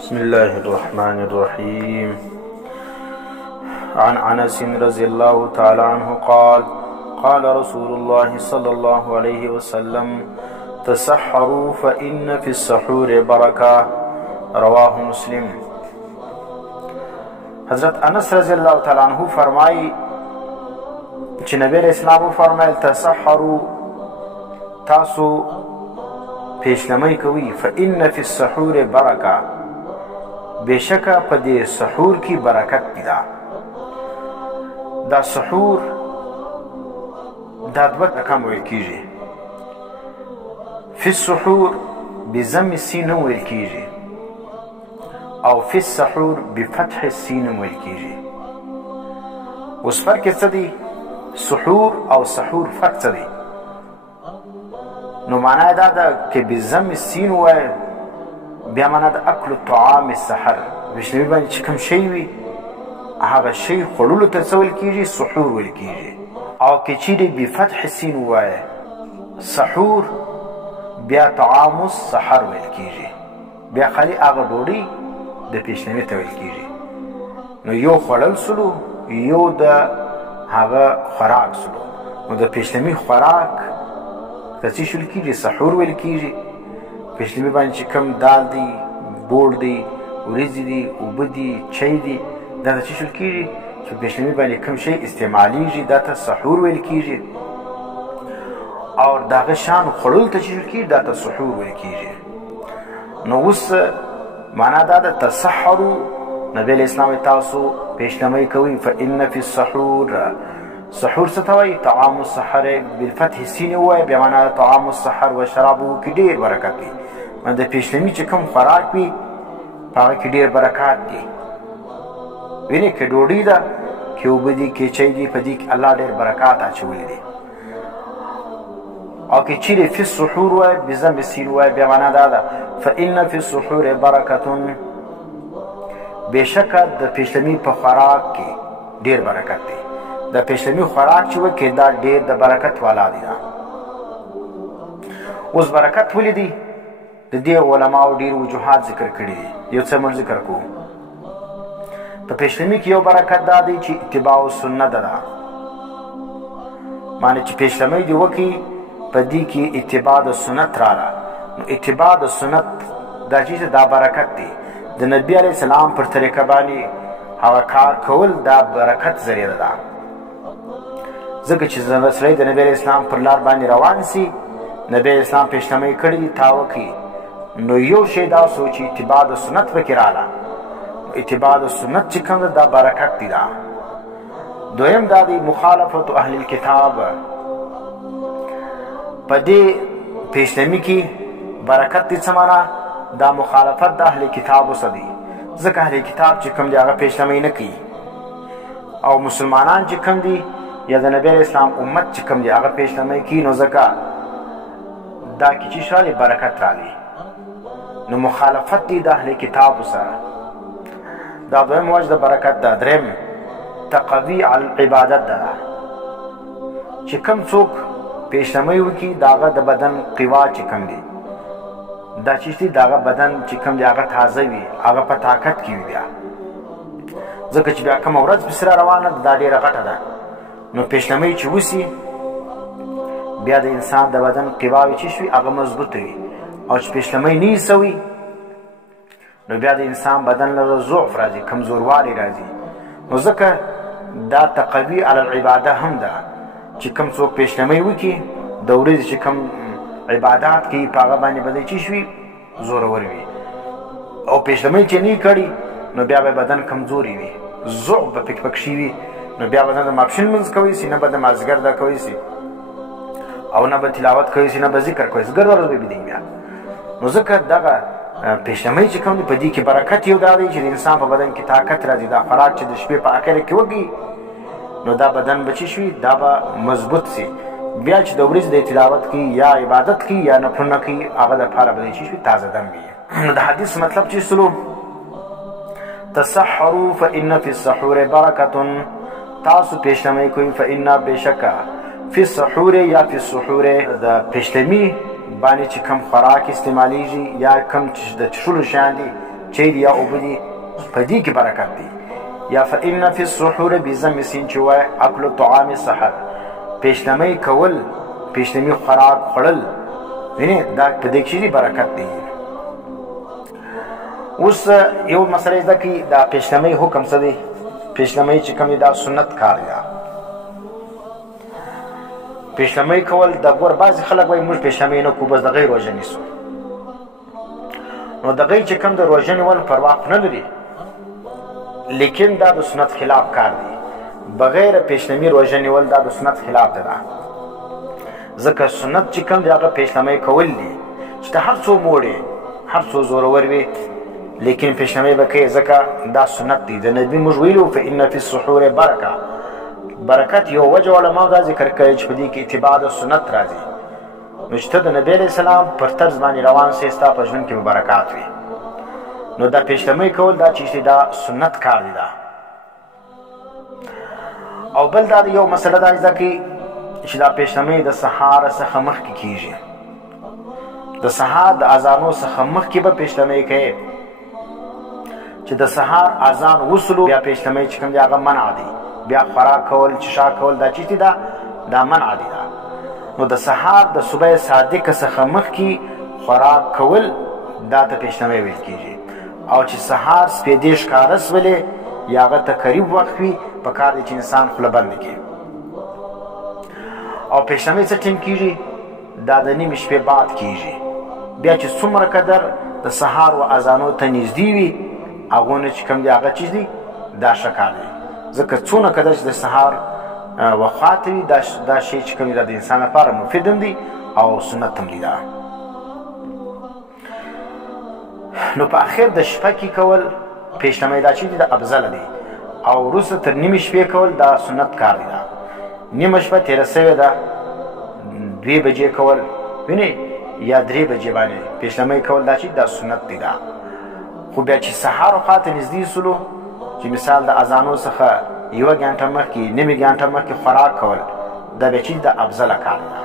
بسم الله الرحمن الرحيم. عن أنس رضي الله تعالى عنه قال قال رسول الله صلى الله عليه وسلم تسحروا فإن في السحور بركة. رواه مسلم. حضرت انس رضی اللہ تعالی عنہ فرمائی چې نبی علیہ السلام فرمایل تسحروا تاسو پیشلمی کوي فإن في السحور برکه بشکه په دې سحور کې برکت دی. دا سحور دا دوه رقم ویل کیږي. فی السحور بضم السین ویل کیږي او فی السحور بفتح السین ویل کیږي. اوس فرق څه دی؟ سحور او سحور فرق څه دی؟ نو معنا دا ده چې بضم السین وای بیا معنا د اکل طعام السحر وشنوي باندې چې کوم شی وي هغه شی خوړلو ته څه ویل کیږي؟ سحور ویل کیږي. او که چیرې بفتح السین وای سحور بیا طعام السحر ویل کیږي. بیا خالي هغه ډوډۍ د پیشلمي ته ویل کیږي. نو یو خوړل سلو یو د هغه خوراک سلو. نو د پیشلمي خوراک ته څه شول کیږي؟ سحور ویل کیږي. پیشلمي باندې چې کوم دال دی، بوړ دی، وریځې دي، اوبه دي، چای دي، دا ته څه شول کیږي؟ چې پیشلمي باندې کوم شی استعمالیږي دا ته سحور ویل کیږي. او د هغه شان خوړلو ته چې شول کیږي دا ته سحور ویل کیږي. نو اوس معنا دا ده تسحروا نبی علیہ السلام تاسو پیشلمی کوي فإن فی السحور. سحور څه ته وایي؟ طعام السحر بالفتح السین وایي بیا معنا طعام السحر و شرابه کې ډېر برکت دی. د پیشلمي چې کوم خوراک وي په هغه کې ډېر برکات دي. وینې که ډوډۍ ده، که اوبه دي، که چای دي، په دې کې الله ډېر برکات اچولی دی. او که چیرې فی السحور وای بضم السین وای بیا معنا دا ده فإن فی السحور برکتون بېشکه د پیشلمي په خوراک کې ډېر برکت دی. د پیشلمي خوراک چې وکړي دا ډېر د برکت والا دی. اوس برکت ولې دی؟ د دې علماو ډېر وجوهات ذکر کړي دي. یو څه موږ ذکر کوو. په پیشلمي کې یو برکت دا دی چې اتباع سنت ده. معنی چې پیشلمي دې وکړي په دې کې اتباع د سنت راغله. نو اتباع د سنت دا چې دا برکت دی. د نبی علیه السلام پر طریقه باندې هغه کار کول دا برکت ذریعه ده. ځکه چې سړی د نبی علیه السلام پر لار باندې روان سي، نبی علیه السلام پیشلمي کړي تا وکړي، نو یو شی دا سو چې اتباع د سنت پکې راغله. اتباع د سنت چې کوم دا برکت دی. دویم دا دی مخالفت اهل الکتاب. په دې پیشلمي کې برکت دی. څه معنا؟ دا مخالفت د اهل کتابو څه دی. ځکه اهل کتاب چې کوم دی هغه پیشلمي نه کوي، او مسلمانان چې کوم دي یا د نبی علیه السلام امت چې کوم دی هغه پیشلمي کوي. نو ځکه دا کې چې شالی برکت راغلی. نو مخالفت دی د اهل کتابو سره. دا دویم وجه د برکت ده. دریم تقوی علی العبادت ده. چې کوم څوک پیشلمي وکړي د هغه د بدن قوا چې کوم دی دا چې دی د هغه بدن چې کوم دی هغه تازه وي، هغه په طاقت کې وي. بیا ځکه چې بیا کومه ورځ پسې را روانه ده دا ډېره غټه ده. نو پیشلمي چې وسي بیا د انسان د بدن قواوې چې شوي هغه مضبوطه وي. او چې پیشلمي نه سوي نو بیا د انسان بدن له ضعف راځي، کمزوروالی راځي. نو ځکه دا تقوی علی العباده هم ده چې کوم څوک پیشلمي وکړي د ورځې چې کوم عبادات کوي په هغه باندې به دی چې شوي زورور وي. او پیشلمي چې نه کړي نو بیا به بدن کمزوري وي، ضعف به پکې پکې وي. نو بیا به نه د ماپښین لمونځ کوی سي، نه به د مازدیګر دا کوی سي، او نه به تلاوت کوی سي، نه به ذکر کوی سي. ګرده ورځ به وي بیا. نو ځکه دغه پیشلمي چې کوم دی په دې کې برکت یو دا دی چې د انسان په بدن کې طاقت راځي. دا خوراک چې د شپې په اخر کې وکړي نو دا بدن به چې شوي دا به مضبوط سي. بیا چې د ورځې د تلاوت کوي یا عبادت کوي یا نفلونه کوي هغه دپاره به دی چې شوي تازه دم وي. نو د حدیث مطلب چې سلو تسحروا فإن فی السحور برکتون. تاسو پیشلمي کوئ فإن بېشکه فی السحور یا فی السحور د پیشلمي باندې چې کم خوراک استعمالیږي یا کم د څښلو شیان دي چای دي یا اوبه دي په دې کې برکت دی. یا فإن فی السحور بضم سین چې وایي اکل طعام سحر، پیشنمۍ کول، پیشنمي خوراک خوړل، وینې دا په دې کې برکت دی. اوس یو مسله زده کړي دا پیشنمۍ حکم څه دی. پیشنمۍ چې کوم دی دا سنت کار دی. پیشنمۍ کول د ګور بعضې خلک وایي موږ پیشنمۍ نه کوو بس د غیر روژه نیسو. نو د غیر چې کوم د روژه نیول پروا نه لري، لیکن دا د سنت خلاف کار دی. بغیر پیشنمي روژه نیول دا د سنت خلاف دی. ځکه سنت چې کوم دی هغه پیشنمۍ کول دي چې ته هر څو موړې هر څو زورور وي لیکن پیشنمۍ به کوې ځکه دا سنت دی. د نبي موږ ویلو فإن فی السحور برکه، برکت یو وجه علماو دا ذکر کوي چې په دې کې اتباع د سنت راځي. نو چې ته د نبي علیه السلام پر طرز باندې روان سې ستا په ژوند کې به برکات وي. نو دا پیشنمۍ کول دا چې دا سنت کار دی. دا او بل دا یو مسله دا زده کړي چې دا پیشنمۍ د سهار څخه مخکې کیږي. د سهار د اذانو څخه مخکې به پیشنمۍ کوي. چې د سهار اذان وصلو بیا پیشنمۍ چې کوم دی هغه منع دی. بیا خوراک کول چشا کول دا چیز دی دا منع دی. نو د سهار د صبح صادق څخه مخکې خوراک کول دا ته پیشنمۍ ویل کیږي. او چې سهار سپېدې ښکاره سولې یا هغه ته قریب وخت وي پکار دی چې انسان خوله بنده کړي. او پیشنمۍ څه ټیم کیږي؟ دا د نیمې شپې بعد کیږي. بیا چې څومره قدر د سهار و اذانو ته نږدې وي هغونه چې کوم دی هغه چیز دی دا ښه کار دی. ځکه څونه قدر چې د سهار وخت وي دا شی چې کوم دی د انسان لپاره مفید هم دی او سنت هم دی. دا نو په اخر د شپه کې کول پیشنمۍ دا چې دی د افضل دی. او وروسته تر نیمې شپې کول دا سنت کار دی. نیمه شپه تېره سوې ده 2 بجې کول وینې یا 3 بجې باندې پیشنمۍ کول دا چې دا سنت دی. دا خو بیا چې سهار خواته نږدې سولو چې مثال د اذانو څخه 1 ګنټه مخکې نیمې ګنټه مخکې خوراک کول دا بیا چې د افضله کار دی.